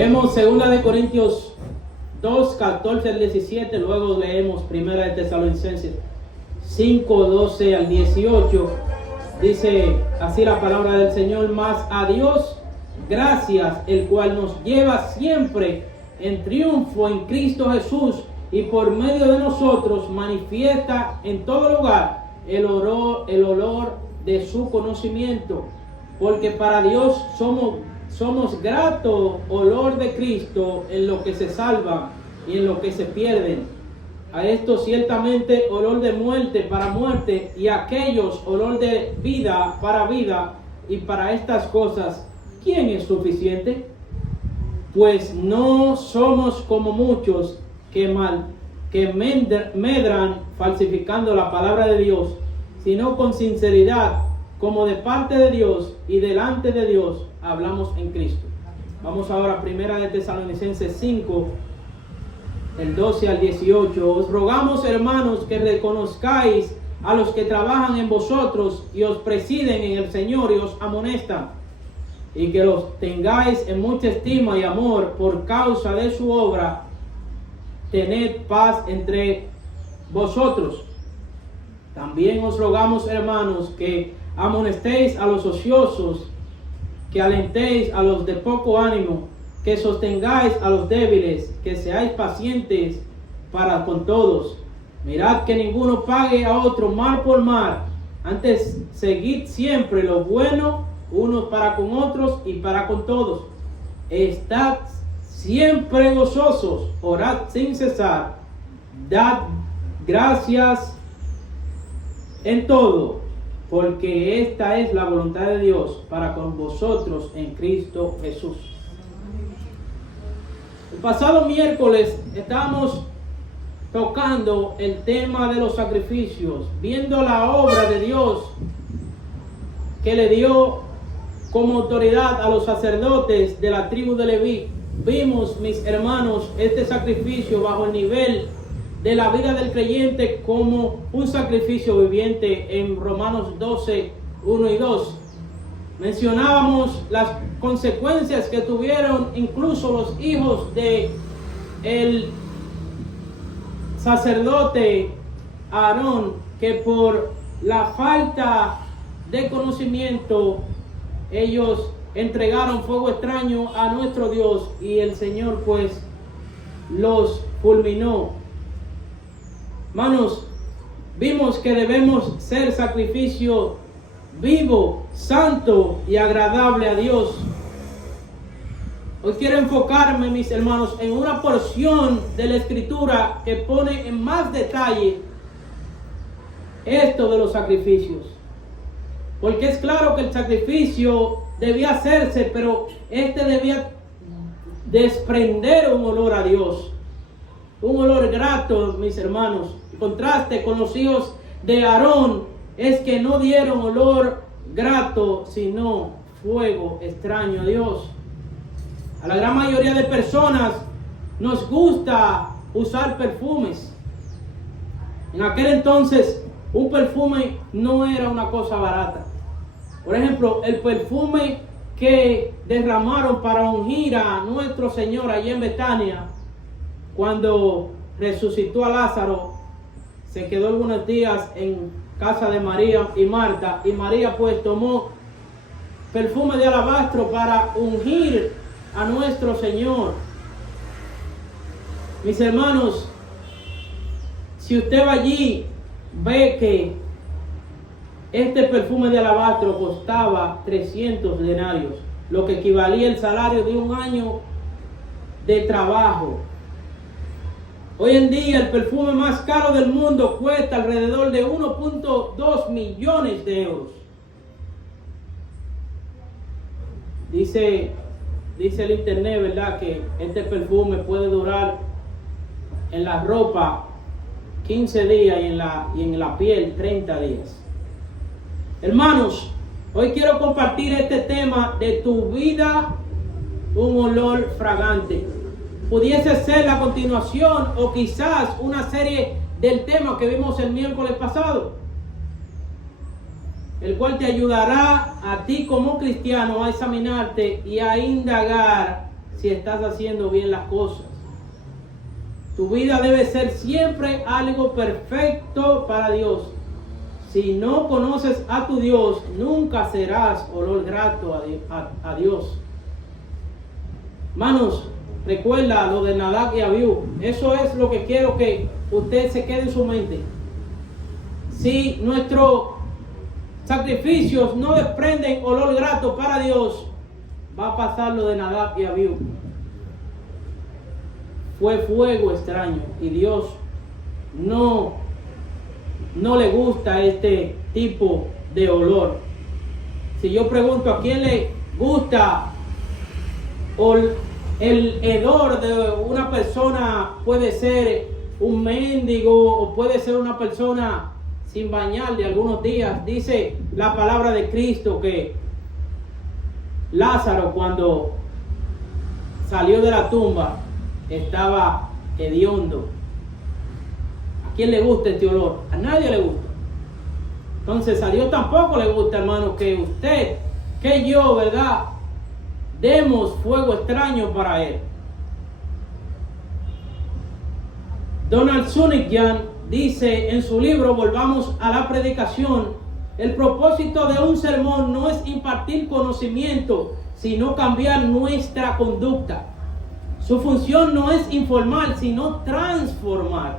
Leemos 2 Corintios 2, 14 al 17, luego leemos 1 Tesalonicenses 5, 12 al 18. Dice así la palabra del Señor: mas a Dios gracias, el cual nos lleva siempre en triunfo en Cristo Jesús, y por medio de nosotros manifiesta en todo lugar el olor de su conocimiento, porque para Dios somos grato olor de Cristo en lo que se salvan y en lo que se pierden. A estos ciertamente olor de muerte para muerte, y a aquellos olor de vida para vida. Y para estas cosas, ¿quién es suficiente? Pues no somos como muchos que medran falsificando la palabra de Dios, sino con sinceridad, como de parte de Dios y delante de Dios, hablamos en Cristo. Vamos ahora a 1 Tesalonicenses 5, el 12 al 18. Os rogamos, hermanos, que reconozcáis a los que trabajan en vosotros y os presiden en el Señor y os amonestan, y que los tengáis en mucha estima y amor por causa de su obra. Tened paz entre vosotros. También os rogamos, hermanos, que amonestéis a los ociosos, que alentéis a los de poco ánimo, que sostengáis a los débiles, que seáis pacientes para con todos. Mirad que ninguno pague a otro mal por mal. Antes, seguid siempre lo bueno unos para con otros y para con todos. Estad siempre gozosos, orad sin cesar, dad gracias en todo, porque esta es la voluntad de Dios para con vosotros en Cristo Jesús. El pasado miércoles estábamos tocando el tema de los sacrificios, viendo la obra de Dios que le dio como autoridad a los sacerdotes de la tribu de Leví. Vimos, mis hermanos, este sacrificio bajo el nivel de la vida del creyente como un sacrificio viviente en Romanos 12, 1 y 2. Mencionábamos las consecuencias que tuvieron incluso los hijos de el sacerdote Aarón, que por la falta de conocimiento ellos entregaron fuego extraño a nuestro Dios, y el Señor pues los fulminó. Hermanos, vimos que debemos ser sacrificio vivo, santo y agradable a Dios. Hoy quiero enfocarme, mis hermanos, en una porción de la Escritura que pone en más detalle esto de los sacrificios. Porque es claro que el sacrificio debía hacerse, pero este debía desprender un olor a Dios, un olor grato, mis hermanos. El contraste con los hijos de Aarón es que no dieron olor grato, sino fuego extraño a Dios. A la gran mayoría de personas nos gusta usar perfumes. En aquel entonces, un perfume no era una cosa barata. Por ejemplo, el perfume que derramaron para ungir a nuestro Señor allí en Betania, cuando resucitó a Lázaro, se quedó algunos días en casa de María y Marta, y María pues tomó perfume de alabastro para ungir a nuestro Señor. Mis hermanos, si usted va allí, ve que este perfume de alabastro costaba 300 denarios, lo que equivalía al salario de un año de trabajo. Hoy en día el perfume más caro del mundo cuesta alrededor de 1.2 millones de euros. Dice el internet, ¿verdad?, que este perfume puede durar en la ropa 15 días y en la piel 30 días. Hermanos, hoy quiero compartir este tema de tu vida, un olor fragante. Pudiese ser la continuación o quizás una serie del tema que vimos el miércoles pasado, el cual te ayudará a ti como cristiano a examinarte y a indagar si estás haciendo bien las cosas. Tu vida debe ser siempre algo perfecto para Dios. Si no conoces a tu Dios, nunca serás olor grato a Dios. Hermanos, recuerda lo de Nadab y Abiú. Eso es lo que quiero que usted se quede en su mente. Si nuestros sacrificios no desprenden olor grato para Dios, va a pasar lo de Nadab y Abiú. Fue fuego extraño y Dios no le gusta este tipo de olor. Si yo pregunto a quién le gusta el hedor de una persona, puede ser un mendigo o puede ser una persona sin bañar de algunos días. Dice la palabra de Cristo que Lázaro, cuando salió de la tumba, estaba hediondo. ¿A quién le gusta este olor? A nadie le gusta. Entonces a Dios tampoco le gusta, hermano, que usted, que yo, ¿verdad?, demos fuego extraño para Él. Donald Sunnigan dice en su libro Volvamos a la Predicación: el propósito de un sermón no es impartir conocimiento, sino cambiar nuestra conducta. Su función no es informar, sino transformar.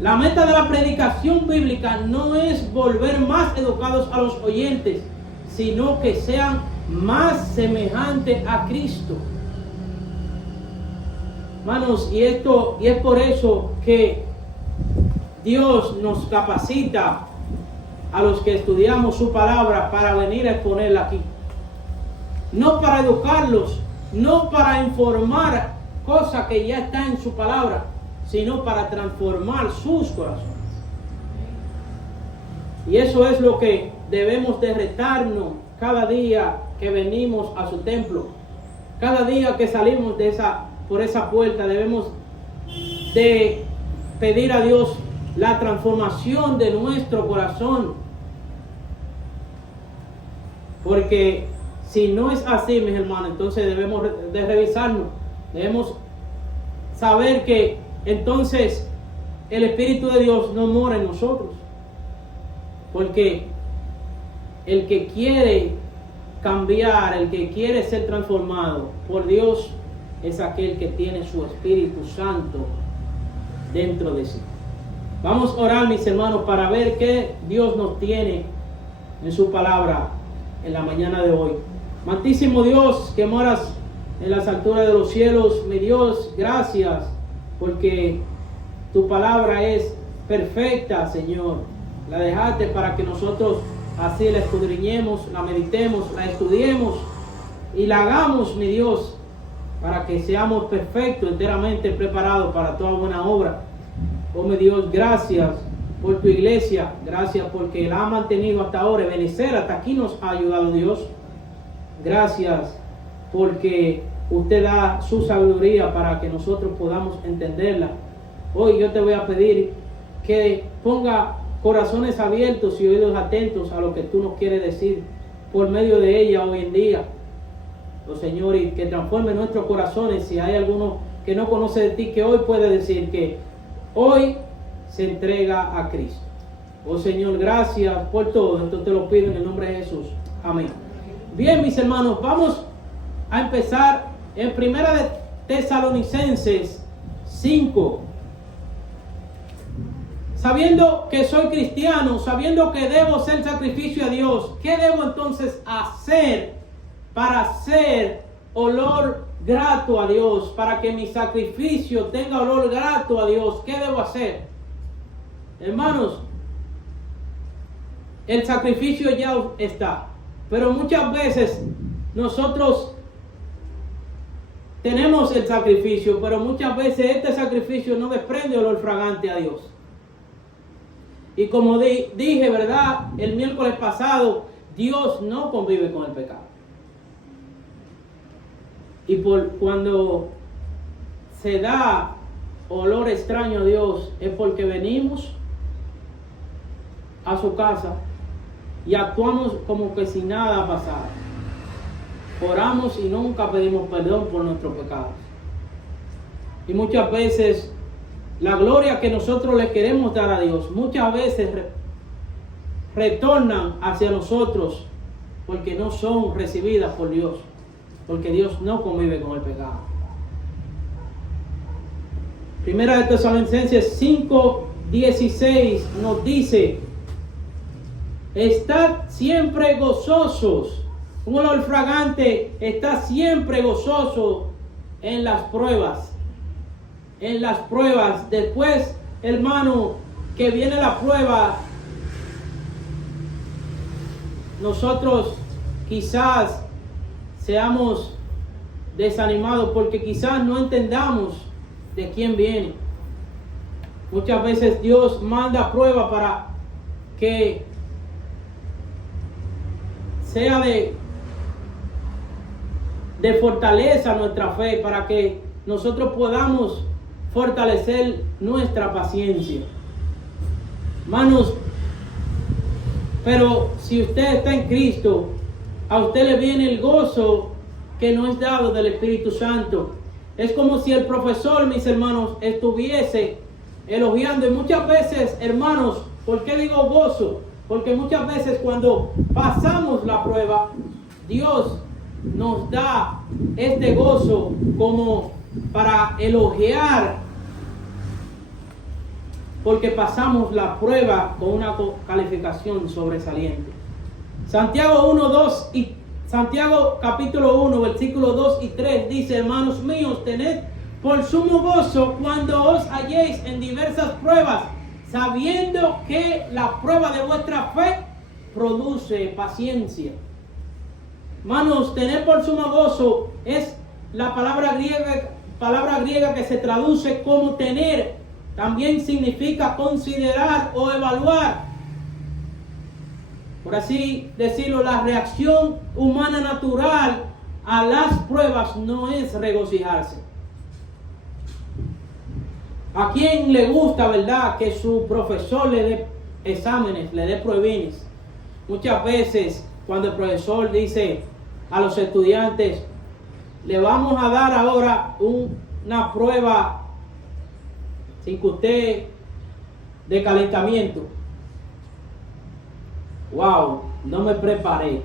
La meta de la predicación bíblica no es volver más educados a los oyentes, sino que sean más semejantes a Cristo. Hermanos, y es por eso que Dios nos capacita a los que estudiamos su palabra para venir a exponerla aquí. No para educarlos, no para informar cosas que ya están en su palabra, sino para transformar sus corazones. Y eso es lo que debemos de retarnos cada día que venimos a su templo. Cada día que salimos por esa puerta, debemos de pedir a Dios la transformación de nuestro corazón. Porque si no es así, mis hermanos, entonces debemos de revisarnos. Debemos saber que entonces el Espíritu de Dios no mora en nosotros. Porque el que quiere cambiar, el que quiere ser transformado por Dios, es aquel que tiene su Espíritu Santo dentro de sí. Vamos a orar, mis hermanos, para ver qué Dios nos tiene en su palabra en la mañana de hoy. Amantísimo Dios, que moras en las alturas de los cielos, mi Dios, gracias, porque tu palabra es perfecta, Señor. La dejaste para que nosotros así la escudriñemos, la meditemos, la estudiemos y la hagamos, mi Dios, para que seamos perfectos, enteramente preparados para toda buena obra. Oh, mi Dios, gracias por tu iglesia, gracias porque la ha mantenido hasta ahora, Ebenezer, hasta aquí nos ha ayudado Dios. Gracias porque usted da su sabiduría para que nosotros podamos entenderla. Hoy yo te voy a pedir que ponga corazones abiertos y oídos atentos a lo que tú nos quieres decir por medio de ella hoy en día. Oh Señor, y que transforme nuestros corazones. Si hay alguno que no conoce de ti, que hoy puede decir que hoy se entrega a Cristo. Oh Señor, gracias por todo. Esto te lo pido en el nombre de Jesús. Amén. Bien, mis hermanos, vamos a empezar en Primera de Tesalonicenses 5. Sabiendo que soy cristiano, sabiendo que debo hacer sacrificio a Dios, ¿qué debo entonces hacer para hacer olor grato a Dios? Para que mi sacrificio tenga olor grato a Dios, ¿qué debo hacer? Hermanos, el sacrificio ya está, pero muchas veces nosotros tenemos el sacrificio, pero muchas veces este sacrificio no desprende olor fragante a Dios. Y como dije, ¿verdad?, el miércoles pasado, Dios no convive con el pecado. Y cuando se da olor extraño a Dios, es porque venimos a su casa y actuamos como que si nada pasara. oramos y nunca pedimos perdón por nuestros pecados. Y muchas veces la gloria que nosotros le queremos dar a Dios, muchas veces retornan hacia nosotros porque no son recibidas por Dios, porque Dios no convive con el pecado. Primera de Tesalonicenses 5:16 nos dice: estad siempre gozosos. Un olor fragante está siempre gozoso en las pruebas. En las pruebas. Después, hermano, que viene la prueba, nosotros quizás seamos desanimados porque quizás no entendamos de quién viene. Muchas veces Dios manda prueba para que sea de fortaleza nuestra fe, para que nosotros podamos fortalecer nuestra paciencia. Hermanos, pero si usted está en Cristo, a usted le viene el gozo que no es dado del Espíritu Santo. Es como si el profesor, mis hermanos, estuviese elogiando. Y muchas veces, hermanos, ¿por qué digo gozo? Porque muchas veces cuando pasamos la prueba, Dios nos da este gozo como para elogiar, porque pasamos la prueba con una calificación sobresaliente. Santiago capítulo 1, versículos 2 y 3 dice: hermanos míos, tened por sumo gozo cuando os halléis en diversas pruebas, sabiendo que la prueba de vuestra fe produce paciencia. Hermanos, tener por sumo gozo es la palabra griega que se traduce como tener. También significa considerar o evaluar. Por así decirlo, la reacción humana natural a las pruebas no es regocijarse. ¿A quién le gusta, verdad, que su profesor le dé exámenes, le dé pruebines? Muchas veces cuando el profesor dice a los estudiantes: le vamos a dar ahora una prueba sin que usted de calentamiento. Wow, no me preparé.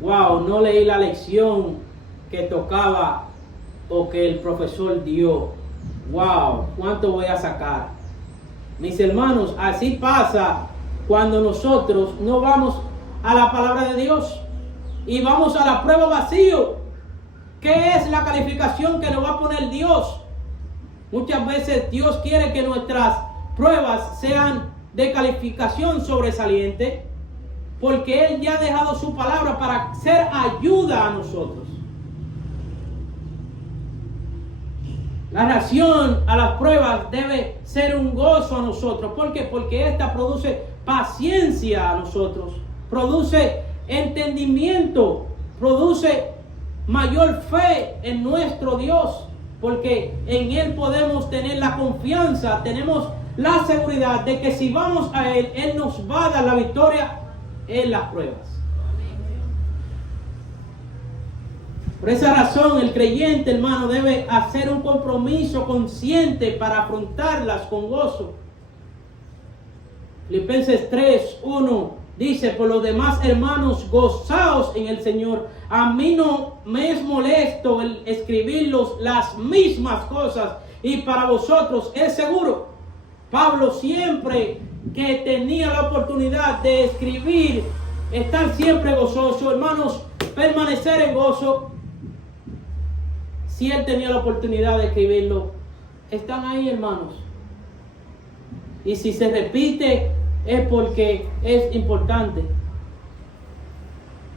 Wow, no leí la lección que tocaba o que el profesor dio. Wow, ¿cuánto voy a sacar? Mis hermanos, así pasa cuando nosotros no vamos a la palabra de Dios y vamos a la prueba vacío. ¿Qué es la calificación que nos va a poner Dios? Muchas veces Dios quiere que nuestras pruebas sean de calificación sobresaliente, porque Él ya ha dejado su palabra para ser ayuda a nosotros. La reacción a las pruebas debe ser un gozo a nosotros. ¿Por qué? Porque esta produce paciencia a nosotros, produce entendimiento, produce mayor fe en nuestro Dios, porque en Él podemos tener la confianza, tenemos la seguridad de que si vamos a Él, Él nos va a dar la victoria en las pruebas. Por esa razón, el creyente, hermano, debe hacer un compromiso consciente para afrontarlas con gozo. Filipenses 3:1 dice: por lo demás, hermanos, gozaos en el Señor. A mí no me es molesto el escribirlos las mismas cosas, y para vosotros es seguro. Pablo, siempre que tenía la oportunidad de escribir, estar siempre gozoso, hermanos, permanecer en gozo. Si él tenía la oportunidad de escribirlo, están ahí, hermanos. Y si se repite, es porque es importante.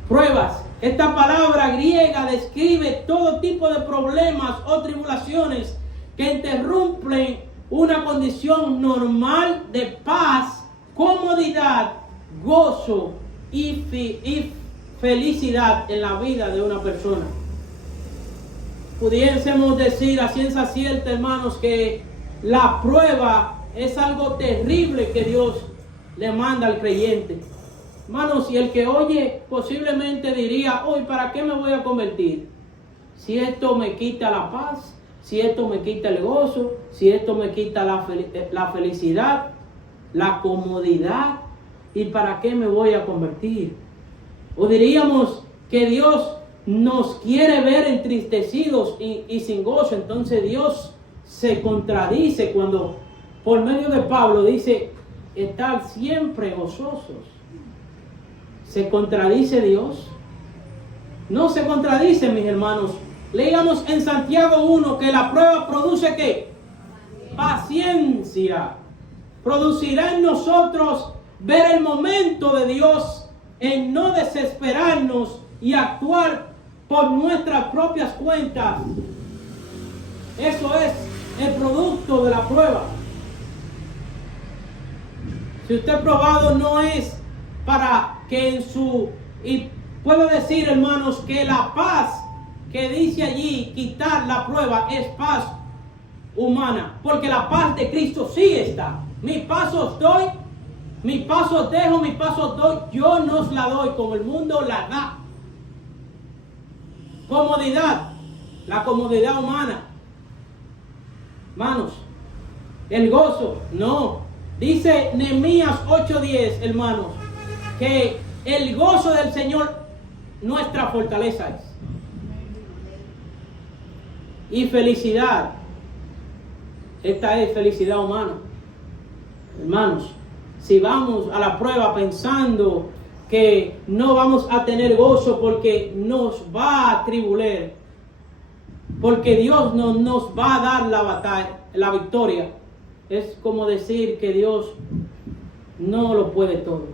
Pruebas. Esta palabra griega describe todo tipo de problemas o tribulaciones que interrumpen una condición normal de paz, comodidad, gozo y felicidad en la vida de una persona. Pudiésemos decir a ciencia cierta, hermanos, que la prueba es algo terrible que Dios le manda al creyente. Hermanos, y el que oye posiblemente diría, hoy, ¿para qué me voy a convertir? Si esto me quita la paz, si esto me quita el gozo, si esto me quita la felicidad, la comodidad, ¿y para qué me voy a convertir? O diríamos que Dios nos quiere ver entristecidos y sin gozo. Entonces Dios se contradice cuando por medio de Pablo dice, estar siempre gozosos. ¿Se contradice Dios? No se contradice, mis hermanos. Leíamos en Santiago 1 que la prueba produce ¿qué? Paciencia. Producirá en nosotros ver el momento de Dios en no desesperarnos y actuar por nuestras propias cuentas. Eso es el producto de la prueba. Si usted es probado, no es para que en su... Y puedo decir, hermanos, que la paz que dice allí, quitar la prueba, es paz humana. Porque la paz de Cristo sí está. Mi paso os doy, mi paso os dejo, mi paso os doy. Yo no os la doy como el mundo la da. Comodidad, la comodidad humana. Hermanos, el gozo, no. Dice Nehemías 8:10, hermanos, que el gozo del Señor nuestra fortaleza es. Y felicidad, esta es felicidad humana. Hermanos, si vamos a la prueba pensando que no vamos a tener gozo porque nos va a atribular, porque Dios no nos va a dar la batalla, la victoria, es como decir que Dios no lo puede todo.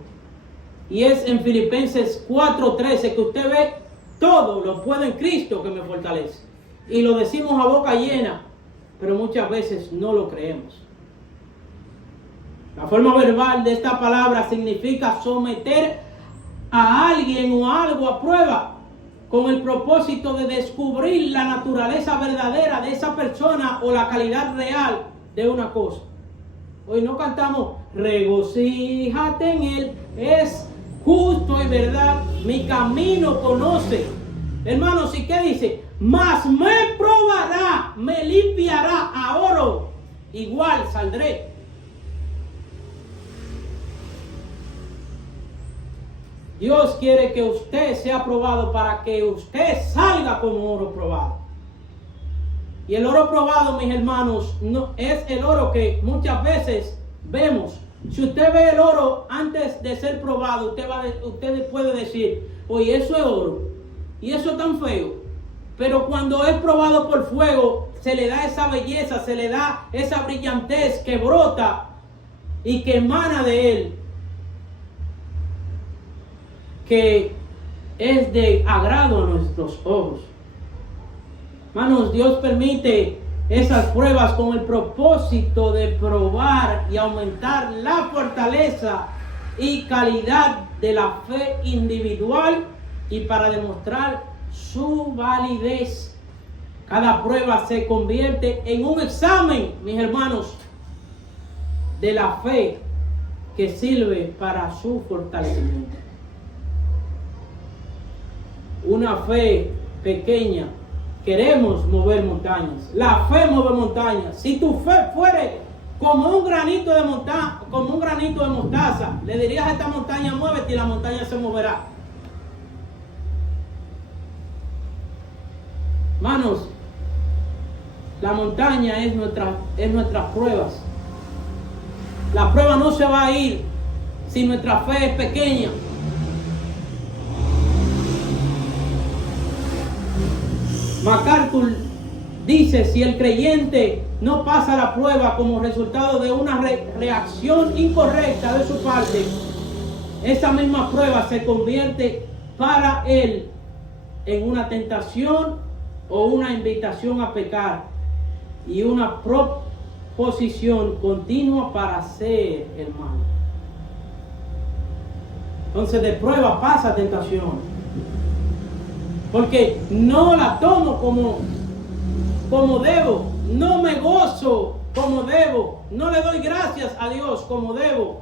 Y es en Filipenses 4:13 que usted ve, todo lo puedo en Cristo que me fortalece. Y lo decimos a boca llena, pero muchas veces no lo creemos. La forma verbal de esta palabra significa someter a alguien o algo a prueba con el propósito de descubrir la naturaleza verdadera de esa persona o la calidad real de una cosa. Hoy no cantamos regocíjate en él, es justo y verdad, mi camino conoce. Hermanos, ¿y qué dice? Mas me probará, me limpiará a oro, igual saldré. Dios quiere que usted sea probado para que usted salga como oro probado. Y el oro probado, mis hermanos, no es el oro que muchas veces vemos. Si usted ve el oro antes de ser probado, usted puede decir, oye, eso es oro, y eso es tan feo. Pero cuando es probado por fuego, se le da esa belleza, se le da esa brillantez que brota y que emana de él, que es de agrado a nuestros ojos. Hermanos, Dios permite esas pruebas con el propósito de probar y aumentar la fortaleza y calidad de la fe individual y para demostrar su validez. Cada prueba se convierte en un examen, mis hermanos, de la fe que sirve para su fortalecimiento. Una fe pequeña. Queremos mover montañas. La fe mueve montañas. Si tu fe fuere como un granito de mostaza, le dirías a esta montaña, muévete, y la montaña se moverá. Hermanos, la montaña es nuestras pruebas. La prueba no se va a ir si nuestra fe es pequeña. MacArthur dice, si el creyente no pasa la prueba como resultado de una reacción incorrecta de su parte, esa misma prueba se convierte para él en una tentación o una invitación a pecar y una proposición continua para hacer el mal. Entonces, de prueba pasa tentación. Porque no la tomo como debo. No me gozo como debo. No le doy gracias a Dios como debo.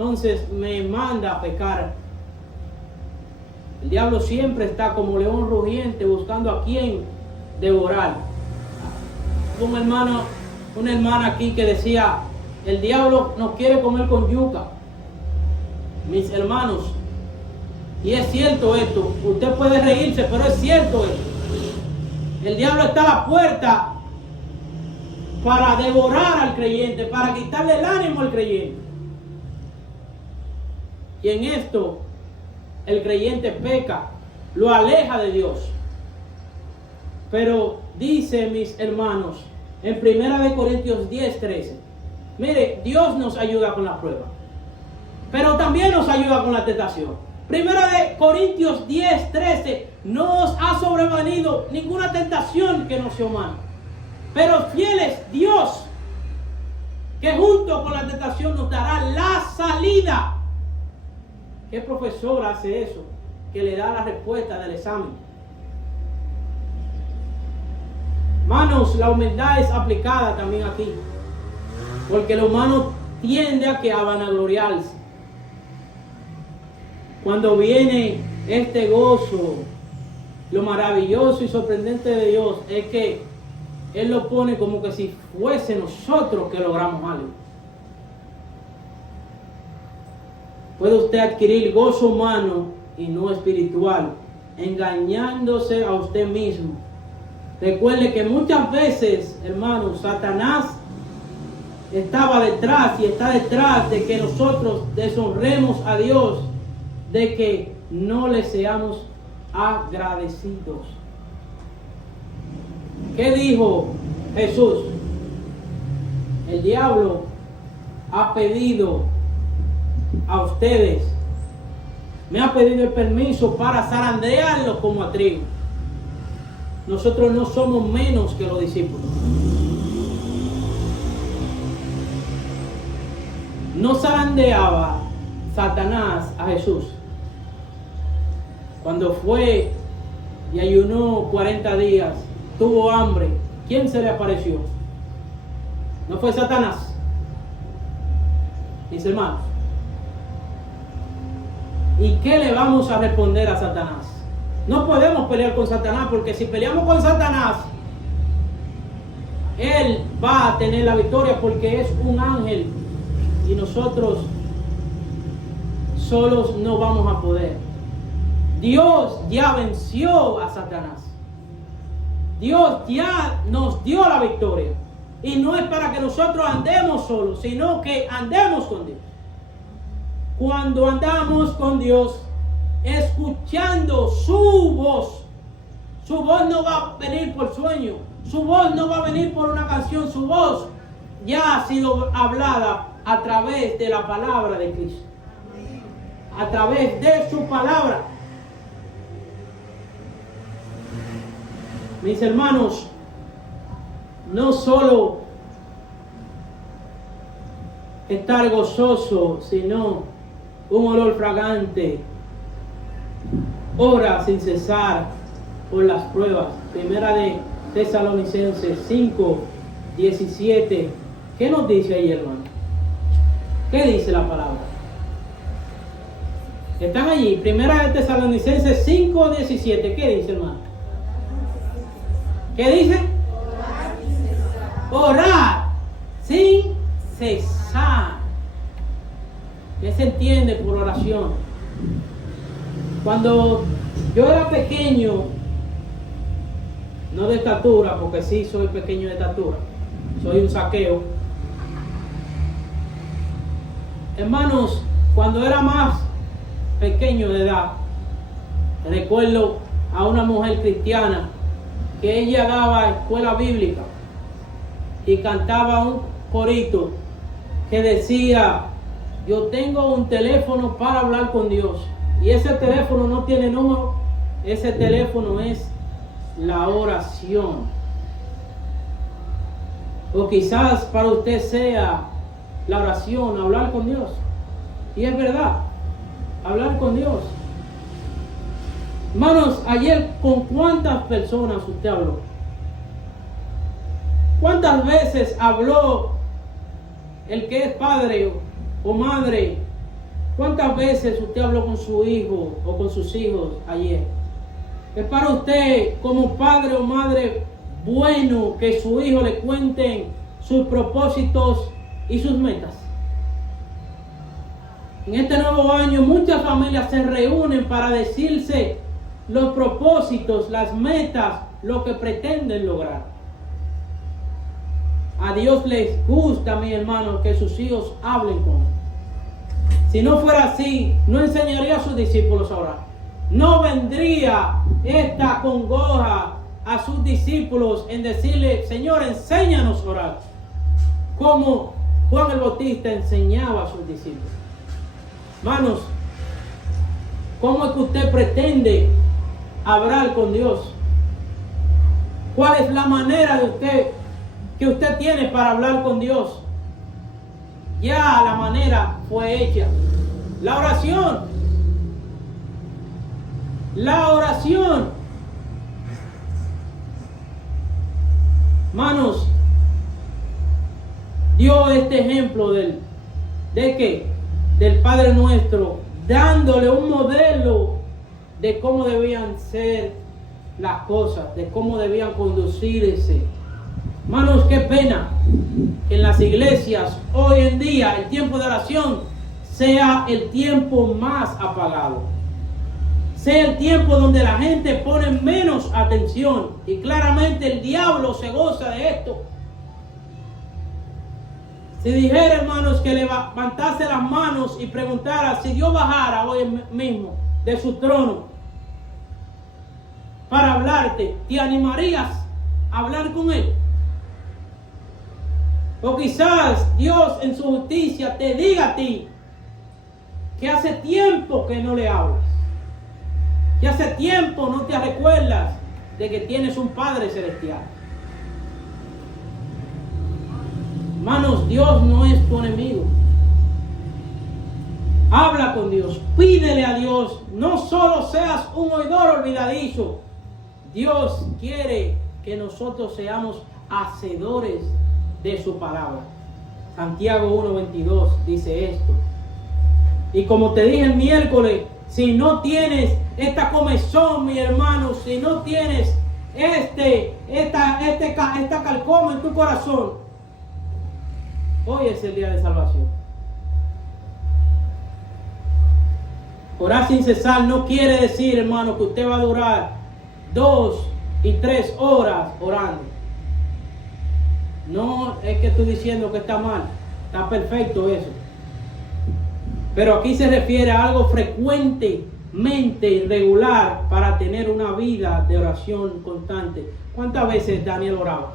entonces me manda a pecar. El diablo siempre está como león rugiente buscando a quien devorar. Una hermana aquí que decía, el diablo nos quiere comer con yuca. Mis hermanos, y es cierto esto, usted puede reírse, pero es cierto esto. El diablo está a la puerta para devorar al creyente, para quitarle el ánimo al creyente. Y en esto el creyente peca, lo aleja de Dios. Pero dice, mis hermanos, en 1 Corintios 10:13, mire, Dios nos ayuda con la prueba, pero también nos ayuda con la tentación. 1 Corintios 10:13, no os ha sobrevenido ninguna tentación que no sea humana, pero fiel es Dios, que junto con la tentación nos dará la salida. ¿Qué profesor hace eso? Que le da la respuesta del examen. Hermanos, la humildad es aplicada también aquí, porque el humano tiende a vanagloriarse. Cuando viene este gozo, lo maravilloso y sorprendente de Dios es que Él lo pone como que si fuese nosotros que logramos algo. Puede usted adquirir gozo humano y no espiritual, engañándose a usted mismo. Recuerde que muchas veces, hermanos, Satanás estaba detrás y está detrás de que nosotros deshonremos a Dios, de que no le seamos agradecidos. ¿Qué dijo Jesús? El diablo ha pedido a ustedes, me ha pedido el permiso para zarandearlos como a trigo. Nosotros no somos menos que los discípulos. No zarandeaba Satanás a Jesús. Cuando fue y ayunó 40 días, tuvo hambre, ¿quién se le apareció? ¿No fue Satanás? Mis hermanos. ¿Y qué le vamos a responder a Satanás? No podemos pelear con Satanás, porque si peleamos con Satanás, él va a tener la victoria porque es un ángel y nosotros solos no vamos a poder. Dios ya venció a Satanás. Dios ya nos dio la victoria. Y no es para que nosotros andemos solos, sino que andemos con Dios. Cuando andamos con Dios, escuchando su voz no va a venir por sueño, su voz no va a venir por una canción, su voz ya ha sido hablada a través de la palabra de Cristo, a través de su palabra. Mis hermanos, no solo estar gozoso, sino un olor fragante, ora sin cesar por las pruebas. Primera de Tesalonicenses 5:17. ¿Qué nos dice ahí, hermano? ¿Qué dice la palabra? Están allí. Primera de Tesalonicenses 5:17. ¿Qué dice, hermano? ¿Qué dice? Orar sin cesar. ¿Qué se entiende por oración? Cuando yo era pequeño, no de estatura, porque sí soy pequeño de estatura, soy un saqueo. Hermanos, cuando era más pequeño de edad, recuerdo a una mujer cristiana que ella daba escuela bíblica y cantaba un corito que decía: yo tengo un teléfono para hablar con Dios, y ese teléfono no tiene número, ese teléfono es la oración. O quizás para usted sea la oración, hablar con Dios. Y es verdad, hablar con Dios. Hermanos, ayer, ¿con cuántas personas usted habló? ¿Cuántas veces habló el que es padre o madre ¿Cuántas veces usted habló con su hijo o con sus hijos ayer? ¿Es para usted como padre o madre bueno que su hijo le cuenten sus propósitos y sus metas? En este nuevo año muchas familias se reúnen para decirse los propósitos, las metas, lo que pretenden lograr. A Dios les gusta, mi hermano, que sus hijos hablen con él. Si no fuera así, no enseñaría a sus discípulos a orar. No vendría esta congoja a sus discípulos en decirle: Señor, enséñanos a orar, como Juan el Bautista enseñaba a sus discípulos. Hermanos, ¿cómo es que usted pretende hablar con Dios? ¿Cuál es la manera que usted tiene para hablar con Dios? Ya la manera fue hecha. La oración. La oración. Hermanos, dio este ejemplo ¿de qué? Del Padre Nuestro, dándole un modelo de cómo debían ser las cosas, de cómo debían conducirse. Hermanos, qué pena que en las iglesias hoy en día el tiempo de oración sea el tiempo más apagado, sea el tiempo donde la gente pone menos atención, y claramente el diablo se goza de esto. Si dijera, hermanos, que levantase las manos y preguntara si Dios bajara hoy mismo de su trono para hablarte, ¿te animarías a hablar con Él? O quizás Dios en su justicia te diga a ti que hace tiempo que no le hablas, que hace tiempo no te recuerdas de que tienes un Padre Celestial. Hermanos, Dios no es tu enemigo. Habla con Dios, pídele a Dios, no solo seas un oidor olvidadizo. Dios quiere que nosotros seamos hacedores de su palabra. Santiago 1:22 dice esto. Y como te dije el miércoles, si no tienes esta comezón, mi hermano, si no tienes esta calcoma en tu corazón, hoy es el día de salvación. Orar sin cesar no quiere decir, hermano, que usted va a durar 2 y 3 horas orando. No es que estoy diciendo que está mal, está perfecto eso. Pero aquí se refiere a algo frecuentemente y regular para tener una vida de oración constante. ¿Cuántas veces Daniel oraba?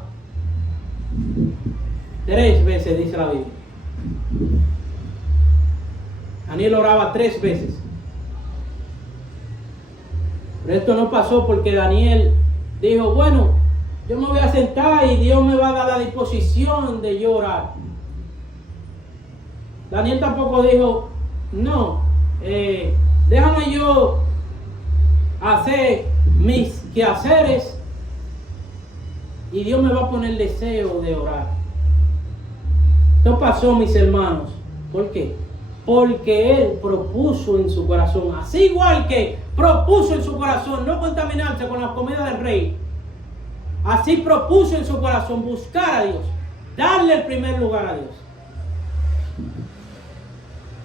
3 veces dice la Biblia. Daniel oraba 3 veces. Pero esto no pasó porque Daniel dijo: bueno, yo me voy a sentar y Dios me va a dar la disposición de yo orar. Daniel tampoco dijo: no, déjame yo hacer mis quehaceres y Dios me va a poner el deseo de orar. Esto pasó, mis hermanos. ¿Por qué? Porque Él propuso en su corazón, así igual que propuso en su corazón no contaminarse con la comida del rey, así propuso en su corazón buscar a Dios, darle el primer lugar a Dios.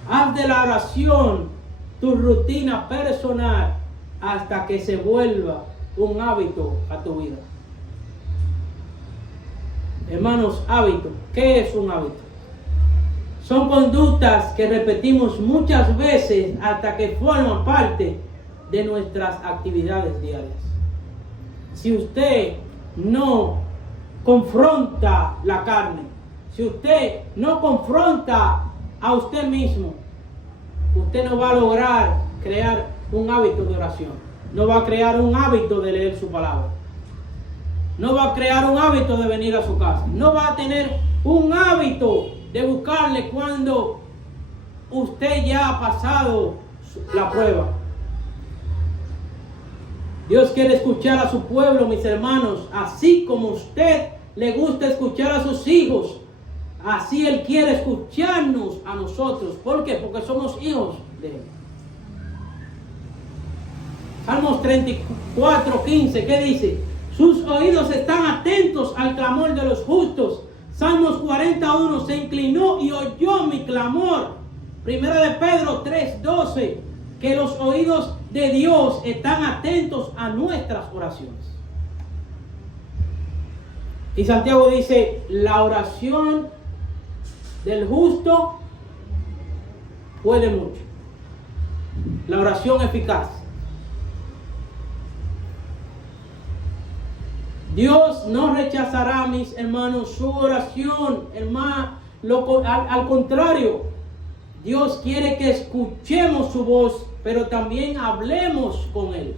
Haz de la oración tu rutina personal hasta que se vuelva un hábito a tu vida. Hermanos, hábito. ¿Qué es un hábito? Son conductas que repetimos muchas veces hasta que forman parte de nuestras actividades diarias. Si usted no confronta la carne, si usted no confronta a usted mismo, usted no va a lograr crear un hábito de oración. No va a crear un hábito de leer su palabra. No va a crear un hábito de venir a su casa. No va a tener un hábito de buscarle cuando usted ya ha pasado la prueba. Dios quiere escuchar a su pueblo, mis hermanos, así como usted le gusta escuchar a sus hijos. Así Él quiere escucharnos a nosotros. ¿Por qué? Porque somos hijos de Él. Salmos 34, 15, ¿qué dice? Sus oídos están atentos al clamor de los justos. Salmos 41, se inclinó y oyó mi clamor. Primera de Pedro 3, 12, que los oídos de Dios están atentos a nuestras oraciones. Y Santiago dice, la oración del justo puede mucho. La oración eficaz. Dios no rechazará, mis hermanos, su oración, hermano. Al contrario, Dios quiere que escuchemos su voz, pero también hablemos con Él.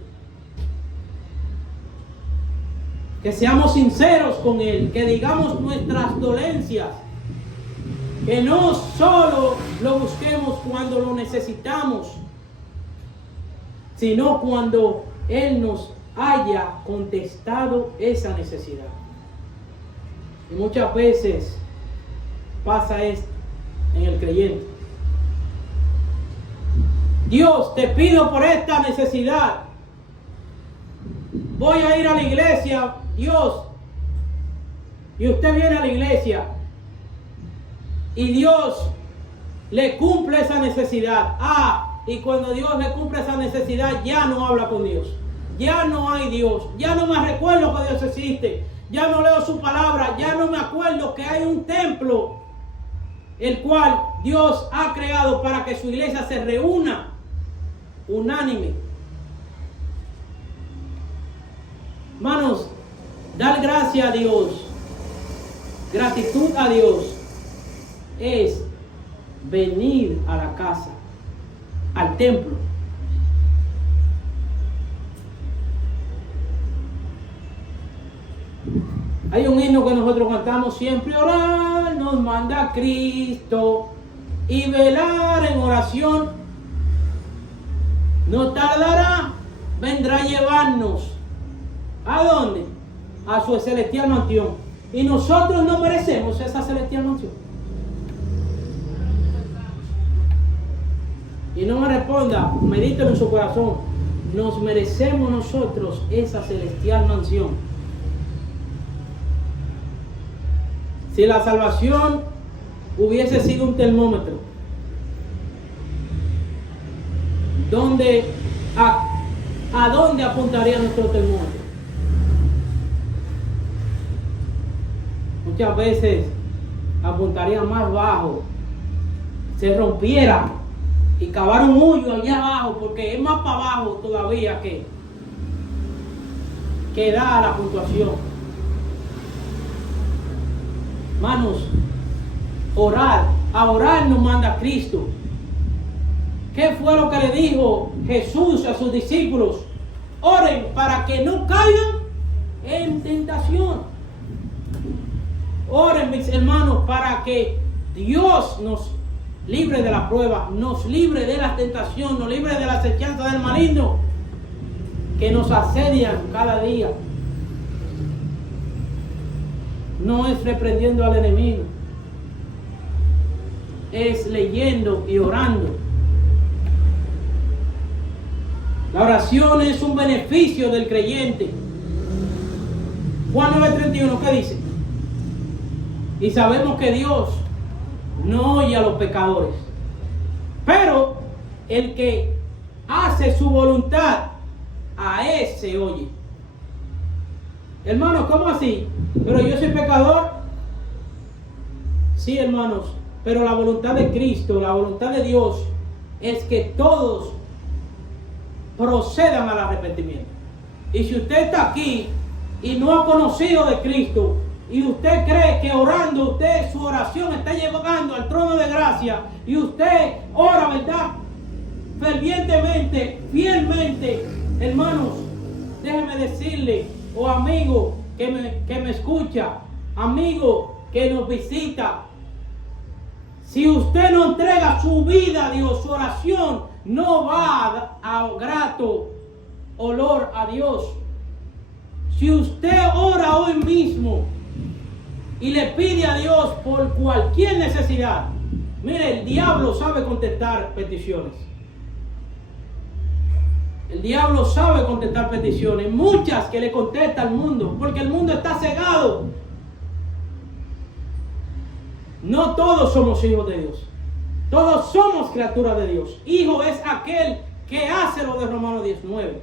Que seamos sinceros con Él, que digamos nuestras dolencias. Que no solo lo busquemos cuando lo necesitamos, sino cuando Él nos haya contestado esa necesidad. Y muchas veces pasa esto en el creyente. Dios, te pido por esta necesidad. Voy a ir a la iglesia, Dios. Y usted viene a la iglesia y Dios le cumple esa necesidad. Y cuando Dios le cumple esa necesidad, ya no habla con Dios. Ya no hay Dios. Ya no me recuerdo que Dios existe. Ya no leo su palabra. Ya no me acuerdo que hay un templo el cual Dios ha creado para que su iglesia se reúna unánime. Hermanos, dar gracias a Dios, gratitud a Dios, es venir a la casa, al templo. Hay un himno que nosotros cantamos siempre: orar nos manda Cristo y velar en oración. No tardará, vendrá a llevarnos. ¿A dónde? A su celestial mansión. Y nosotros no merecemos esa celestial mansión. Y no me responda, medítelo en su corazón. Nos merecemos nosotros esa celestial mansión. Si la salvación hubiese sido un termómetro, ¿a dónde apuntaría nuestro termómetro? Muchas veces apuntaría más bajo, se rompiera y cavar un hoyo allá abajo, porque es más para abajo todavía que da la puntuación. Hermanos, a orar nos manda Cristo. ¿Qué fue lo que le dijo Jesús a sus discípulos? Oren para que no caigan en tentación. Oren, mis hermanos, para que Dios nos libre de la prueba, nos libre de la tentación, nos libre de la acechanza del maligno que nos asedian cada día. No es reprendiendo al enemigo, es leyendo y orando. La oración es un beneficio del creyente. Juan 9:31, ¿qué dice? Y sabemos que Dios no oye a los pecadores, pero el que hace su voluntad, a ese oye. Hermanos, ¿cómo así? ¿Pero yo soy pecador? Sí, hermanos, pero la voluntad de Cristo, la voluntad de Dios, es que todos procedan al arrepentimiento. Y si usted está aquí y no ha conocido de Cristo, y usted cree que orando su oración está llegando al trono de gracia, y usted ora, ¿verdad?, fervientemente, fielmente, hermanos, déjeme decirle, amigo que me escucha, amigo que nos visita, si usted no entrega su vida a Dios, su oración no va a grato olor a Dios. Si usted ora hoy mismo y le pide a Dios por cualquier necesidad, mire, el diablo sabe contestar peticiones. El diablo sabe contestar peticiones, muchas que le contesta al mundo, porque el mundo está cegado. No todos somos hijos de Dios. Todos somos criaturas de Dios. Hijo es aquel que hace lo de Romanos 19.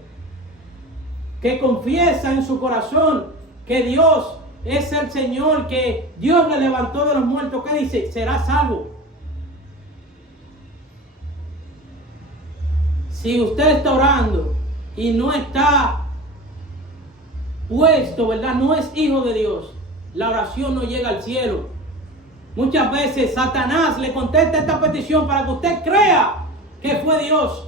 Que confiesa en su corazón que Dios es el Señor, que Dios le levantó de los muertos. ¿Qué dice? Será salvo. Si usted está orando y no está puesto, ¿verdad? No es hijo de Dios. La oración no llega al cielo. Muchas veces Satanás le contesta esta petición para que usted crea que fue Dios.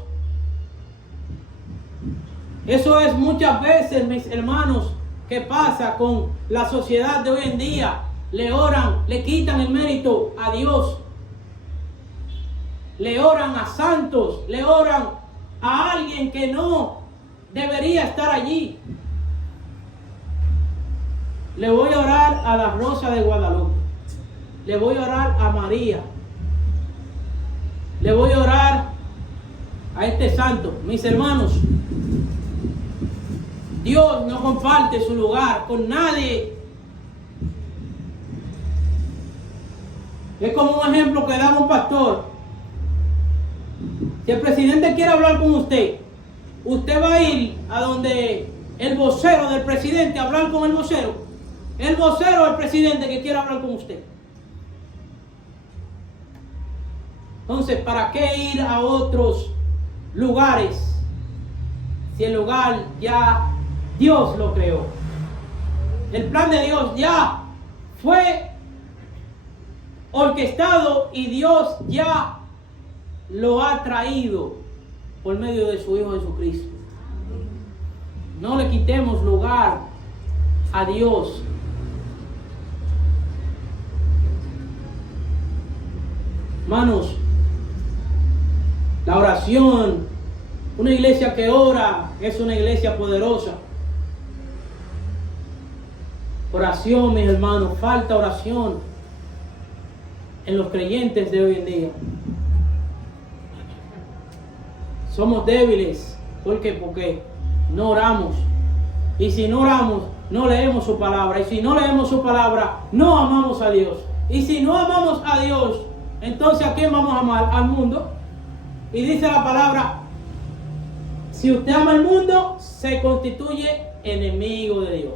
Eso es muchas veces, mis hermanos, que pasa con la sociedad de hoy en día. Le oran, le quitan el mérito a Dios. Le oran a santos, le oran a alguien que no debería estar allí. Le voy a orar a la Rosa de Guadalupe. Le voy a orar a María. Le voy a orar a este santo. Mis hermanos, Dios no comparte su lugar con nadie. Es como un ejemplo que da un pastor. Si el presidente quiere hablar con usted, usted va a ir a donde el vocero del presidente a hablar con el vocero. El vocero del presidente que quiere hablar con usted. Entonces, ¿para qué ir a otros lugares si el lugar ya Dios lo creó? El plan de Dios ya fue orquestado y Dios ya lo ha traído por medio de su Hijo Jesucristo. No le quitemos lugar a Dios. Hermanos, la oración, una iglesia que ora es una iglesia poderosa. Oración, mis hermanos, falta oración en los creyentes de hoy en día. Somos débiles. ¿Por qué? Porque no oramos. Y si no oramos, no leemos su palabra. Y si no leemos su palabra, no amamos a Dios. Y si no amamos a Dios, entonces ¿a quién vamos a amar? Al mundo. Y dice la palabra, si usted ama al mundo, se constituye enemigo de Dios.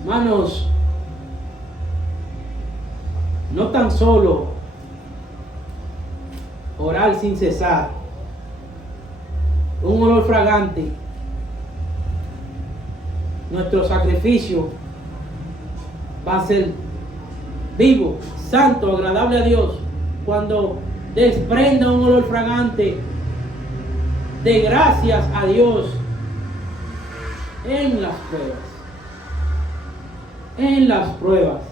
Hermanos, no tan solo orar sin cesar, un olor fragante, nuestro sacrificio va a ser vivo, santo, agradable a Dios, cuando desprenda un olor fragante de gracias a Dios en las pruebas. En las pruebas.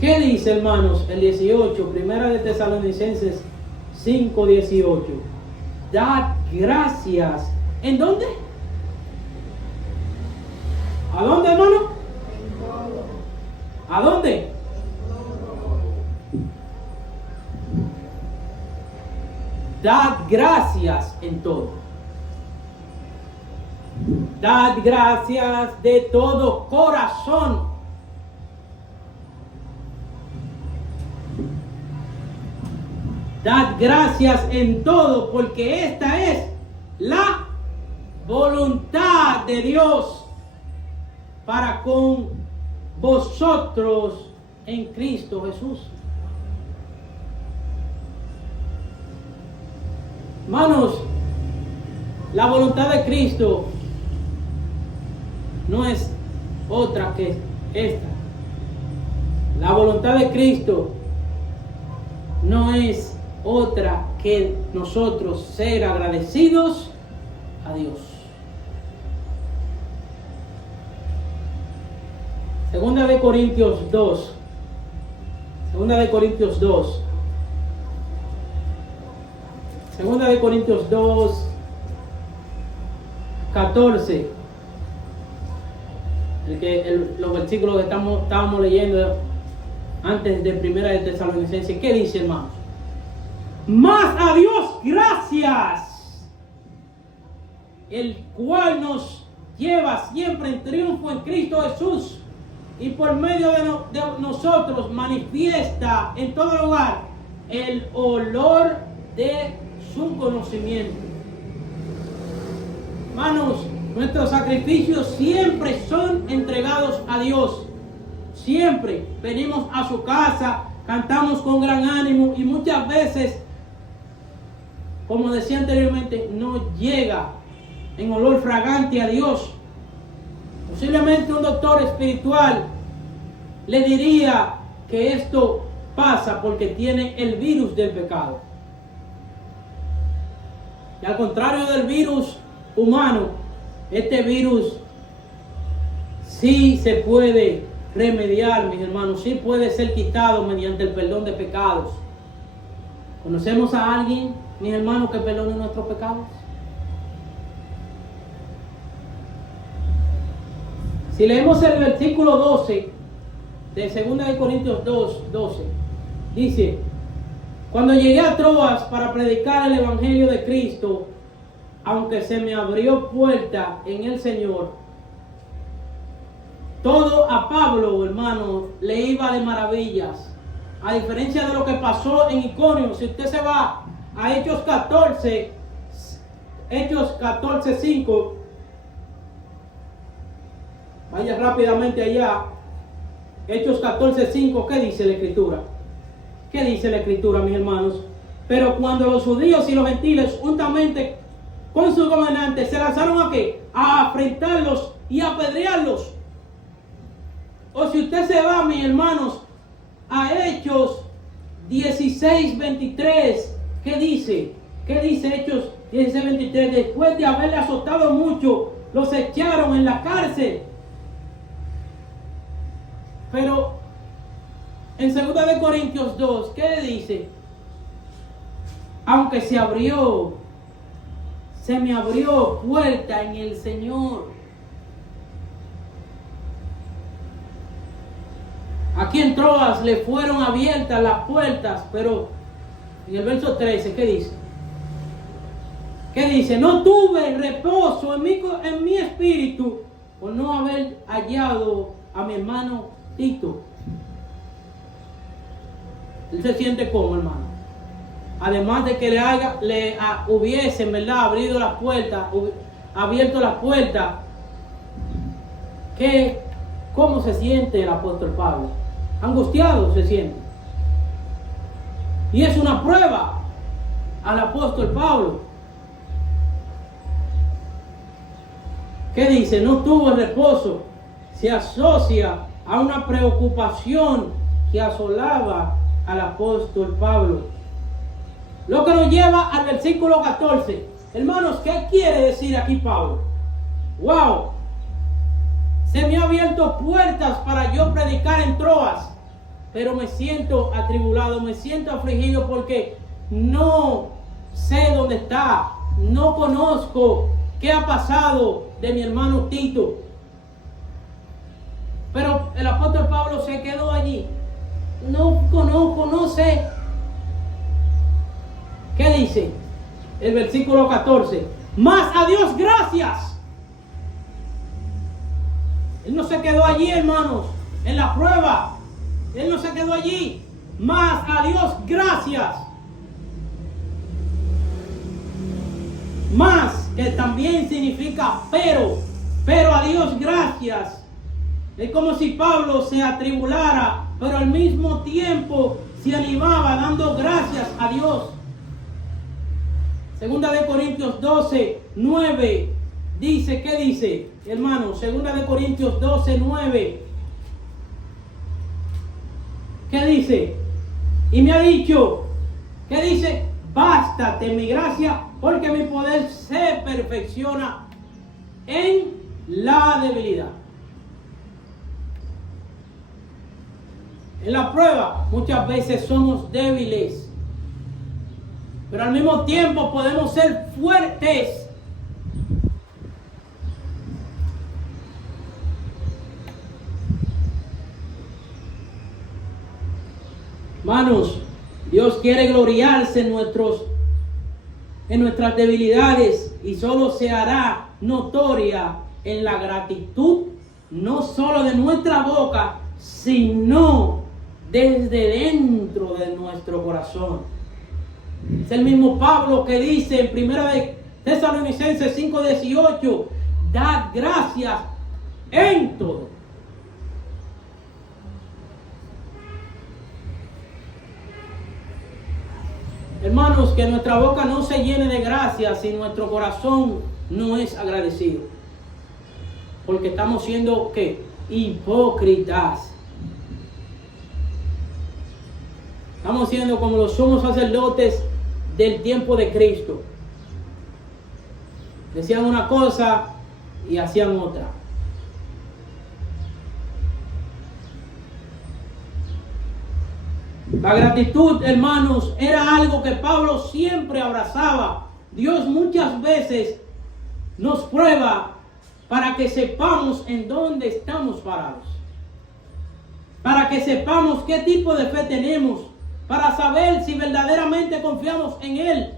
¿Qué dice, hermanos? El 18, primera de Tesalonicenses 5:18. Dad gracias. ¿En dónde? ¿A dónde, hermano? ¿A dónde? Dad gracias en todo. Dad gracias de todo corazón. Dad gracias en todo, porque esta es la voluntad de Dios para con vosotros en Cristo Jesús. Hermanos, la voluntad de Cristo no es otra que esta. La voluntad de Cristo no es otra que nosotros ser agradecidos a Dios. Segunda de Corintios 2. Segunda de Corintios 2. Segunda de Corintios 2, 14. Los versículos que estábamos leyendo antes de primera de Tesalonicenses. ¿Qué dice, hermanos? Mas a Dios gracias, el cual nos lleva siempre en triunfo en Cristo Jesús, y por medio de nosotros manifiesta en todo lugar el olor de su conocimiento. Hermanos, nuestros sacrificios siempre son entregados a Dios. Siempre venimos a su casa, cantamos con gran ánimo y muchas veces, como decía anteriormente, no llega en olor fragante a Dios. Posiblemente un doctor espiritual le diría que esto pasa porque tiene el virus del pecado. Y al contrario del virus humano, este virus sí se puede remediar, mis hermanos, sí puede ser quitado mediante el perdón de pecados. ¿Conocemos a alguien, mis hermanos, que perdone nuestros pecados? Si leemos el versículo 12 de 2 Corintios 2:12, dice: cuando llegué a Troas para predicar el evangelio de Cristo, aunque se me abrió puerta en el Señor, todo a Pablo, hermano, le iba de maravillas. A diferencia de lo que pasó en Iconio, si usted se va a Hechos 14:5, vaya rápidamente allá. Hechos 14:5, ¿qué dice la Escritura? ¿Qué dice la Escritura, mis hermanos? Pero cuando los judíos y los gentiles, juntamente con sus gobernantes, se lanzaron ¿a qué? A afrentarlos y a apedrearlos. O si usted se va, mis hermanos, a Hechos 16:23, ¿qué dice? ¿Qué dice Hechos 16:23? Después de haberle azotado mucho, los echaron en la cárcel. Pero en 2 Corintios 2, ¿qué dice? Aunque se me abrió puerta en el Señor. Aquí en Troas le fueron abiertas las puertas, pero en el verso 13, ¿qué dice? ¿Qué dice? No tuve reposo en mi espíritu por no haber hallado a mi hermano Tito. Él se siente como, hermano. Además de que hubiesen, ¿verdad?, abierto las puertas. ¿Cómo se siente el apóstol Pablo? Angustiado se siente. Y es una prueba al apóstol Pablo. ¿Qué dice? No tuvo reposo. Se asocia a una preocupación que asolaba al apóstol Pablo. Lo que nos lleva al versículo 14. Hermanos, ¿qué quiere decir aquí Pablo? ¡Wow! Se me han abierto puertas para yo predicar en Troas, pero me siento atribulado, me siento afligido porque no sé dónde está, no conozco qué ha pasado de mi hermano Tito. Pero el apóstol Pablo se quedó allí. No conozco, no sé. ¿Qué dice? El versículo 14. Mas a Dios gracias. Él no se quedó allí, hermanos, en la prueba. Él no se quedó allí. Mas a Dios gracias. Más, que también significa pero a Dios gracias. Es como si Pablo se atribulara, pero al mismo tiempo se animaba dando gracias a Dios. 2 Corintios 12:9 dice, ¿qué dice, hermano? 2 Corintios 12:9. ¿Qué dice? Y me ha dicho, ¿qué dice? Bástate mi gracia, porque mi poder se perfecciona en la debilidad. En la prueba muchas veces somos débiles, pero al mismo tiempo podemos ser fuertes. Hermanos, Dios quiere gloriarse en nuestras debilidades y solo se hará notoria en la gratitud, no solo de nuestra boca, sino desde dentro de nuestro corazón. Es el mismo Pablo que dice en 1 Tesalonicenses 5:18, dad gracias en todo. Hermanos, que nuestra boca no se llene de gracia si nuestro corazón no es agradecido. Porque estamos siendo, ¿qué? Hipócritas. Estamos siendo como los sumos sacerdotes del tiempo de Cristo. Decían una cosa y hacían otra. La gratitud, hermanos, era algo que Pablo siempre abrazaba. Dios muchas veces nos prueba para que sepamos en dónde estamos parados. Para que sepamos qué tipo de fe tenemos. Para saber si verdaderamente confiamos en Él.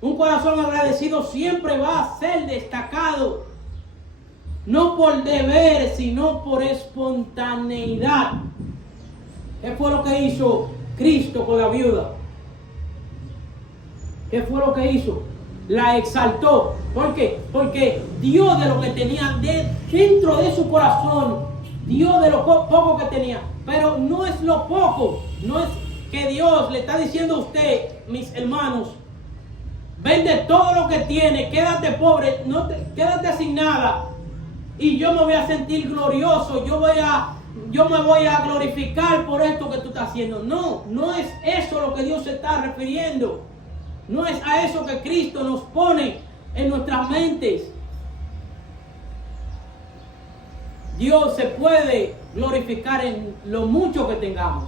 Un corazón agradecido siempre va a ser destacado. No por deber, sino por espontaneidad. ¿Qué fue lo que hizo Cristo con la viuda? ¿Qué fue lo que hizo? La exaltó. ¿Por qué? Porque dio de lo que tenía dentro de su corazón. Dio de lo poco que tenía. Pero no es lo poco. No es que Dios le está diciendo a usted, mis hermanos, vende todo lo que tiene, quédate pobre, quédate sin nada. Y yo me voy a sentir glorioso. Yo me voy a glorificar por esto que tú estás haciendo. No, no es eso lo que Dios se está refiriendo. No es a eso que Cristo nos pone en nuestras mentes. Dios se puede glorificar en lo mucho que tengamos.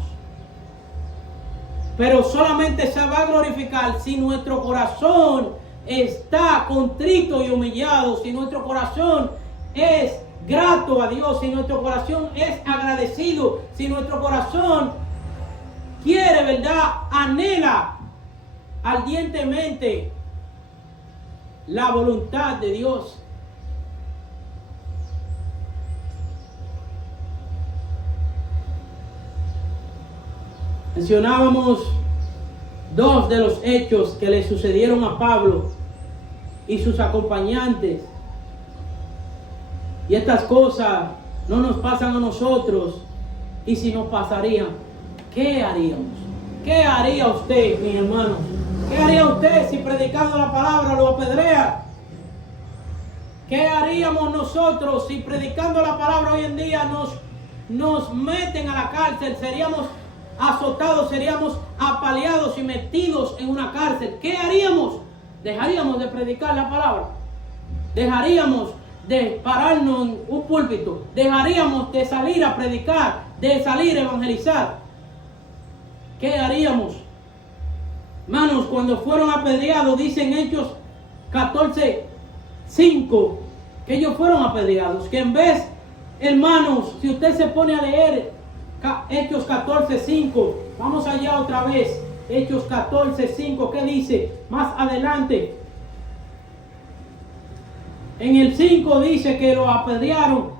Pero solamente se va a glorificar si nuestro corazón está contrito y humillado, si nuestro corazón es grato a Dios, si nuestro corazón es agradecido, si nuestro corazón quiere, ¿verdad? Anhela ardientemente la voluntad de Dios. Mencionábamos dos de los hechos que le sucedieron a Pablo y sus acompañantes. Y estas cosas no nos pasan a nosotros. Y si nos pasarían, ¿qué haríamos? ¿Qué haría usted, mi hermano? ¿Qué haría usted si predicando la palabra lo apedrea? ¿Qué haríamos nosotros si predicando la palabra hoy en día nos meten a la cárcel? Seríamos azotados, seríamos apaleados y metidos en una cárcel. ¿Qué haríamos? ¿Dejaríamos de predicar la palabra? ¿Dejaríamos de pararnos en un púlpito? ¿Dejaríamos de salir a predicar, de salir a evangelizar? ¿Qué haríamos? Hermanos, cuando fueron apedreados, dicen Hechos 14:5, que ellos fueron apedreados, que en vez, hermanos, si usted se pone a leer Hechos 14:5, vamos allá otra vez, Hechos 14:5, ¿qué dice? Más adelante, en el 5 dice que lo apedrearon.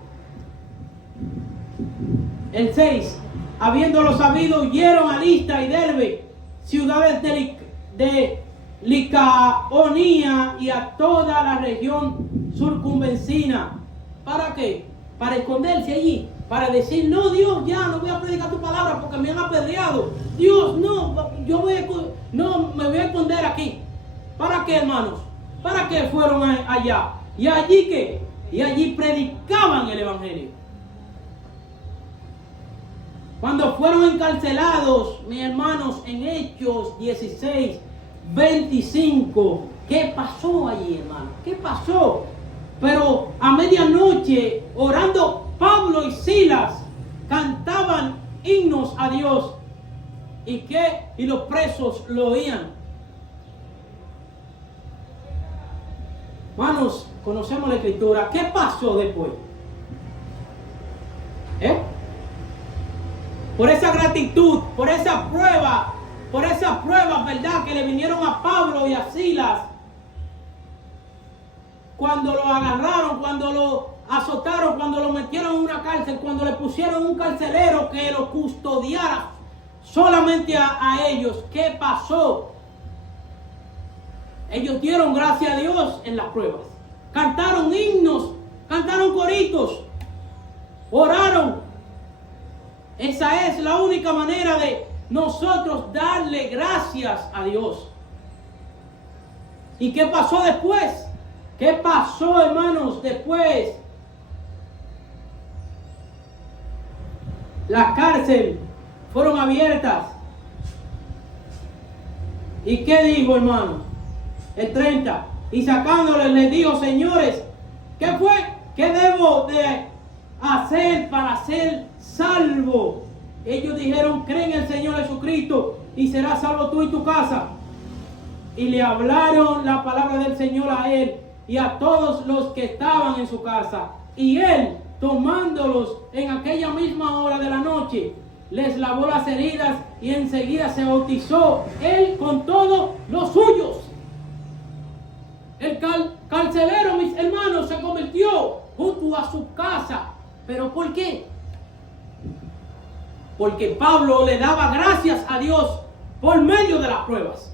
El 6, habiéndolo sabido, huyeron a Listra y Derbe, ciudades de Licaonia y a toda la región circunvecina. ¿Para qué? Para esconderse allí, para decir, no, Dios, ya no voy a predicar tu palabra porque me han apedreado. Dios, no, no me voy a esconder aquí. ¿Para qué, hermanos? ¿Para qué fueron allá? ¿Y allí qué? Y allí predicaban el evangelio. Cuando fueron encarcelados, mis hermanos, en Hechos 16:25, ¿qué pasó allí, hermano? ¿Qué pasó? Pero a medianoche, orando, Pablo y Silas cantaban himnos a Dios. ¿Y qué? Y los presos lo oían. Hermanos, conocemos la escritura. ¿Qué pasó después? por esa gratitud, por esa prueba, ¿verdad?, que le vinieron a Pablo y a Silas cuando lo agarraron, cuando lo azotaron, cuando lo metieron en una cárcel, cuando le pusieron un carcelero que lo custodiara solamente a ellos. ¿Qué pasó? Ellos dieron gracias a Dios en las pruebas. Cantaron himnos, cantaron coritos, oraron. Esa es la única manera de nosotros darle gracias a Dios. ¿Y qué pasó después? ¿Qué pasó, hermanos, después? Las cárceles fueron abiertas. ¿Y qué dijo, hermano? El 30. Y sacándoles les dijo: señores, ¿qué fue? ¿Qué debo de hacer para ser salvo? Ellos dijeron: cree en el Señor Jesucristo y serás salvo tú y tu casa. Y le hablaron la palabra del Señor a él y a todos los que estaban en su casa. Y él, tomándolos en aquella misma hora de la noche, les lavó las heridas y enseguida se bautizó él con todos los suyos. El carcelero, mis hermanos, se convirtió junto a su casa. ¿Pero por qué? Porque Pablo le daba gracias a Dios por medio de las pruebas.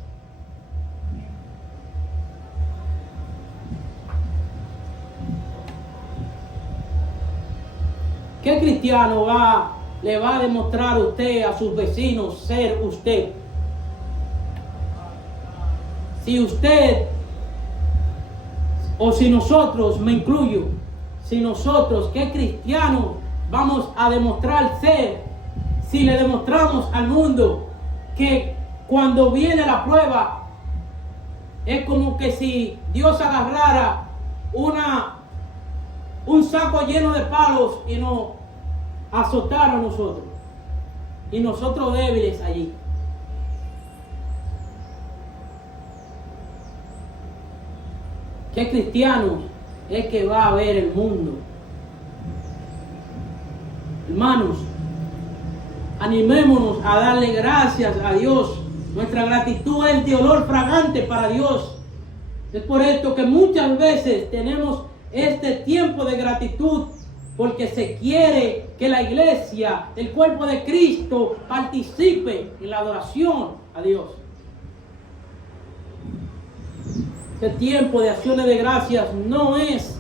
¿Qué cristiano le va a demostrar a usted, a sus vecinos, ser usted? Si usted, o si nosotros, me incluyo, si nosotros, ¿qué cristiano vamos a demostrar ser? Si le demostramos al mundo que cuando viene la prueba, es como que si Dios agarrara un saco lleno de palos y nos azotara a nosotros, y nosotros débiles allí. ¿Qué cristiano es que va a ver el mundo? Hermanos, animémonos a darle gracias a Dios. Nuestra gratitud es de olor fragante para Dios. Es por esto que muchas veces tenemos este tiempo de gratitud, porque se quiere que la iglesia, el cuerpo de Cristo, participe en la adoración a Dios. Este tiempo de acciones de gracias no es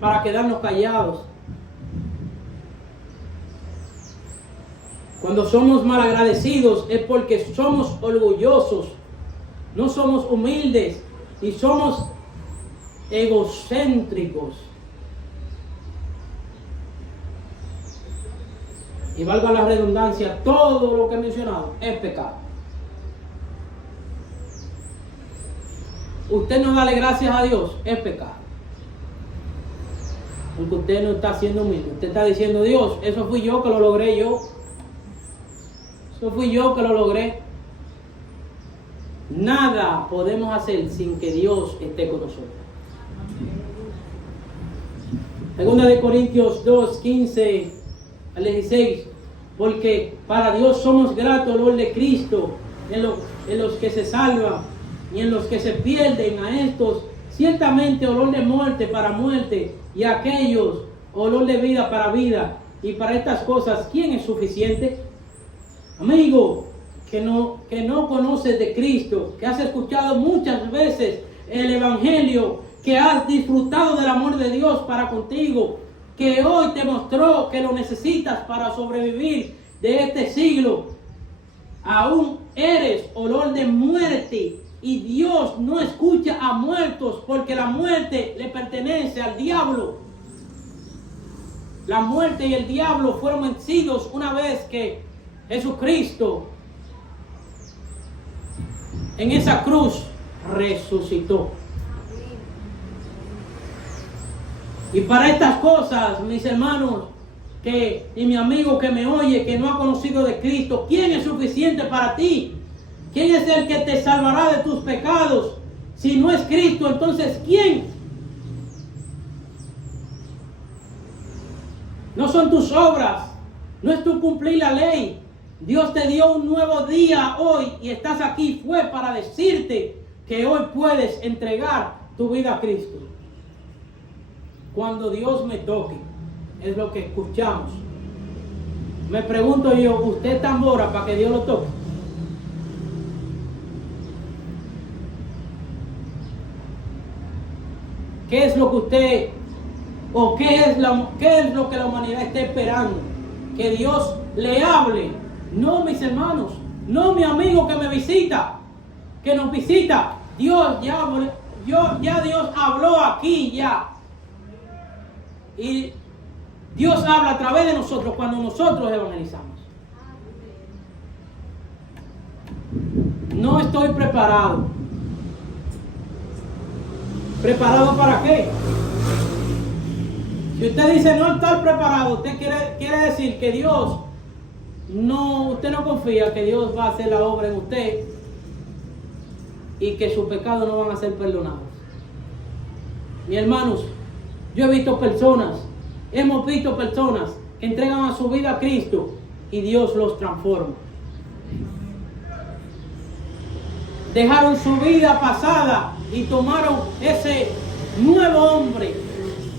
para quedarnos callados. Cuando somos malagradecidos es porque somos orgullosos, no somos humildes y somos egocéntricos. Y valga la redundancia, todo lo que he mencionado es pecado. Usted no darle gracias a Dios es pecado. Porque usted no está siendo humilde. Usted está diciendo: Dios, eso fui yo que lo logré yo. Eso fui yo que lo logré. Nada podemos hacer sin que Dios esté con nosotros. Segunda de Corintios 2, 15 al 16. Porque para Dios somos gratos olor de Cristo en los que se salvan y en los que se pierden. A estos ciertamente olor de muerte para muerte, y a aquellos olor de vida para vida. Y para estas cosas, ¿quién es suficiente? Amigo, que no conoces de Cristo, que has escuchado muchas veces el Evangelio, que has disfrutado del amor de Dios para contigo, que hoy te mostró que lo necesitas para sobrevivir de este siglo, aún eres olor de muerte, y Dios no escucha a muertos, porque la muerte le pertenece al diablo. La muerte y el diablo fueron vencidos una vez que Jesucristo en esa cruz resucitó. Y para estas cosas, mis hermanos, y mi amigo que me oye, que no ha conocido de Cristo, ¿quién es suficiente para ti? ¿Quién es el que te salvará de tus pecados? Si no es Cristo, entonces ¿quién? No son tus obras, no es tu cumplir la ley, Dios te dio un nuevo día hoy y estás aquí, fue para decirte que hoy puedes entregar tu vida a Cristo. Cuando Dios me toque, es lo que escuchamos. Me pregunto yo, ¿usted tambora para que Dios lo toque? ¿Qué es lo que usted, o qué es lo que la humanidad está esperando? Que Dios le hable. No, mis hermanos, no mi amigo que me visita, que nos visita. Dios Dios habló aquí ya. Y Dios habla a través de nosotros cuando nosotros evangelizamos. No estoy preparado. ¿Preparado para qué? Si usted dice no estar preparado, usted quiere decir que usted no confía que Dios va a hacer la obra en usted y que sus pecados no van a ser perdonados. Mis hermanos, hemos visto personas que entregan a su vida a Cristo y Dios los transforma. Dejaron su vida pasada y tomaron ese nuevo hombre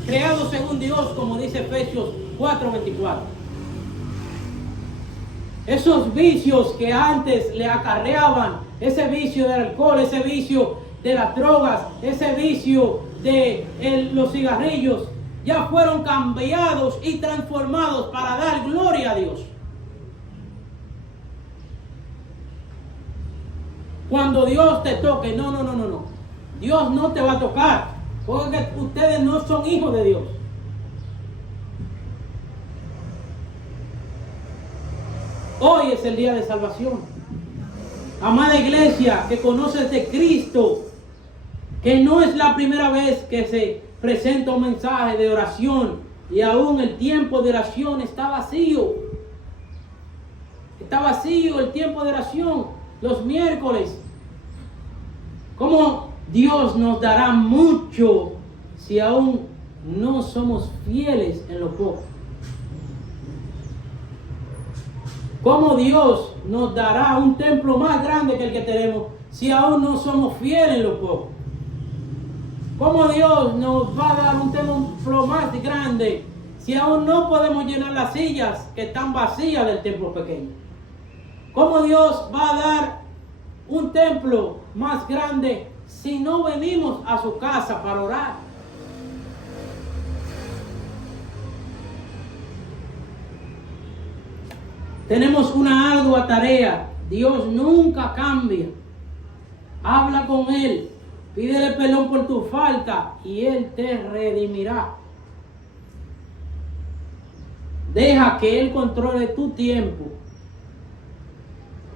creado según Dios, como dice Efesios 4:24. Esos vicios que antes le acarreaban, ese vicio del alcohol, ese vicio de las drogas, ese vicio de los cigarrillos, ya fueron cambiados y transformados para dar gloria a Dios. Cuando Dios te toque, no. Dios no te va a tocar, porque ustedes no son hijos de Dios. Hoy es el día de salvación. Amada iglesia, que conoces de Cristo, que no es la primera vez que se presenta un mensaje de oración y aún el tiempo de oración está vacío. Está vacío el tiempo de oración los miércoles. ¿Cómo Dios nos dará mucho si aún no somos fieles en lo poco? ¿Cómo Dios nos dará un templo más grande que el que tenemos si aún no somos fieles en lo poco? ¿Cómo Dios nos va a dar un templo más grande si aún no podemos llenar las sillas que están vacías del templo pequeño? ¿Cómo Dios va a dar un templo más grande si no venimos a su casa para orar? Tenemos una ardua tarea. Dios nunca cambia. Habla con Él. Pídele perdón por tu falta y Él te redimirá. Deja que Él controle tu tiempo.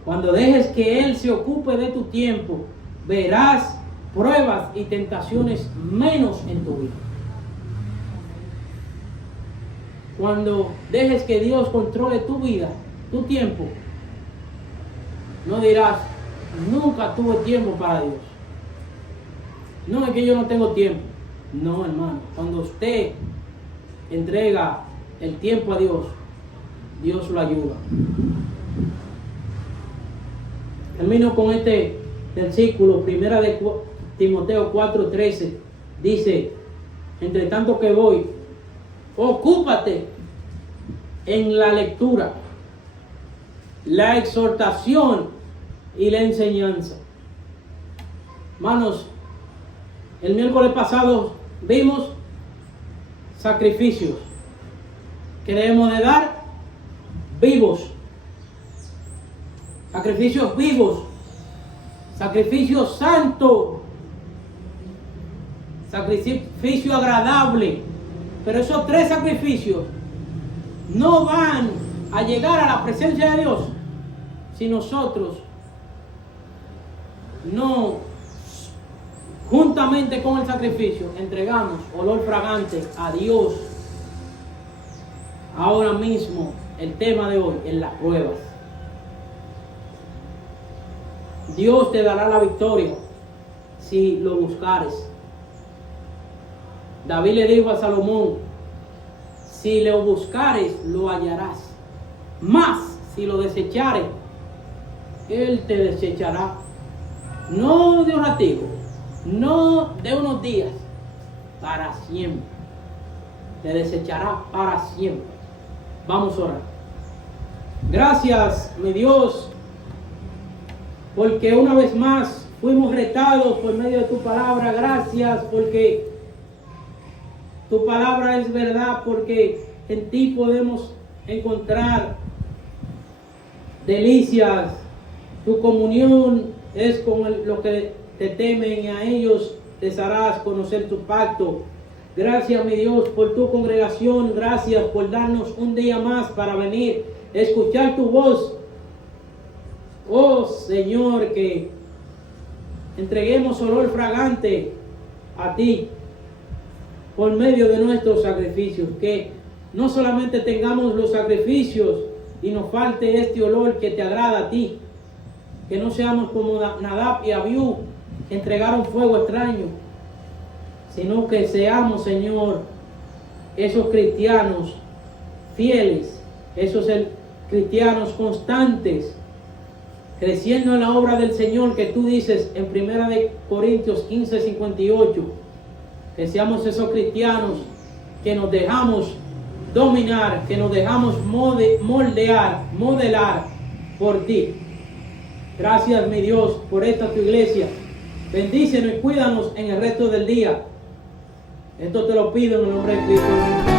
Cuando dejes que Él se ocupe de tu tiempo, verás pruebas y tentaciones menos en tu vida. Cuando dejes que Dios controle tu vida, tu tiempo, no dirás, nunca tuve tiempo para Dios. No es que yo no tengo tiempo. No, hermano. Cuando usted entrega el tiempo a Dios, Dios lo ayuda. Termino con este versículo, 1 de Timoteo 4:13. Dice, entre tanto que voy, ocúpate en la lectura, la exhortación y la enseñanza. Hermanos, el miércoles pasado vimos sacrificios que debemos de dar vivos. Sacrificios vivos, sacrificio santo, sacrificio agradable. Pero esos tres sacrificios no van a llegar a la presencia de Dios si nosotros no, juntamente con el sacrificio, entregamos olor fragante a Dios. Ahora mismo, el tema de hoy es las pruebas. Dios te dará la victoria si lo buscares. David le dijo a Salomón, si lo buscares, lo hallarás. Mas si lo desechare, Él te desechará. No de un ratito, no de unos días, para siempre. Te desechará para siempre. Vamos a orar. Gracias, mi Dios, porque una vez más fuimos retados por medio de tu palabra. Gracias porque tu palabra es verdad, porque en ti podemos encontrar delicias. Tu comunión es con los que te temen, y a ellos les harás conocer tu pacto. Gracias, mi Dios, por tu congregación. Gracias por darnos un día más para venir a escuchar tu voz. Oh Señor, que entreguemos olor fragante a ti por medio de nuestros sacrificios. Que no solamente tengamos los sacrificios y nos falte este olor que te agrada a ti. Que no seamos como Nadab y Abiú, que entregaron fuego extraño, sino que seamos, Señor, esos cristianos fieles, esos cristianos constantes, creciendo en la obra del Señor, que tú dices en 1 Corintios 15:58, que seamos esos cristianos que nos dejamos dominar, que nos dejamos modelar por ti. Gracias, mi Dios, por esta tu iglesia. Bendícenos y cuídanos en el resto del día. Esto te lo pido en el nombre de Cristo.